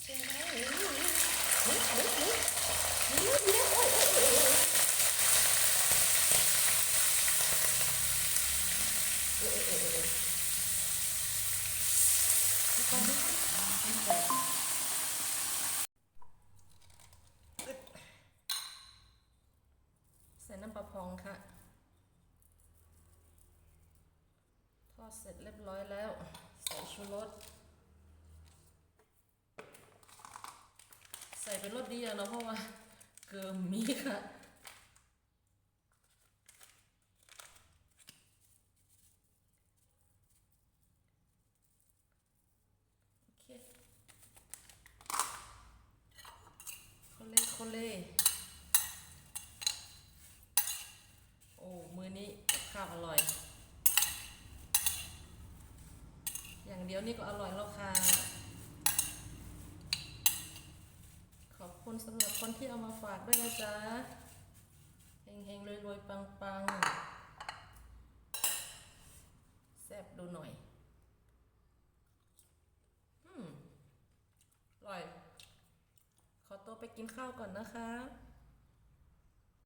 ใส่น้ำปลาพองค่ะ ทอดเสร็จเรียบร้อยแล้ว ใส่ชูรส ใส่เป็นรสดีอะเนาะเพราะว่าเกลือมีค่ะโอเคโคเล่โคเล่โอ้ มือนี้กับข้าวอร่อย อย่างเดียวนี่ก็อร่อยแล้วค่ะ ข อบคุณสำหรับคนที่เอามาฝากด้วยนะจ๊ะเฮงเฮงรวยรวยๆปังปังๆแซ่บดูหน่อยอืมอร่อย ขอตัวไปกินข้าวก่อนนะคะ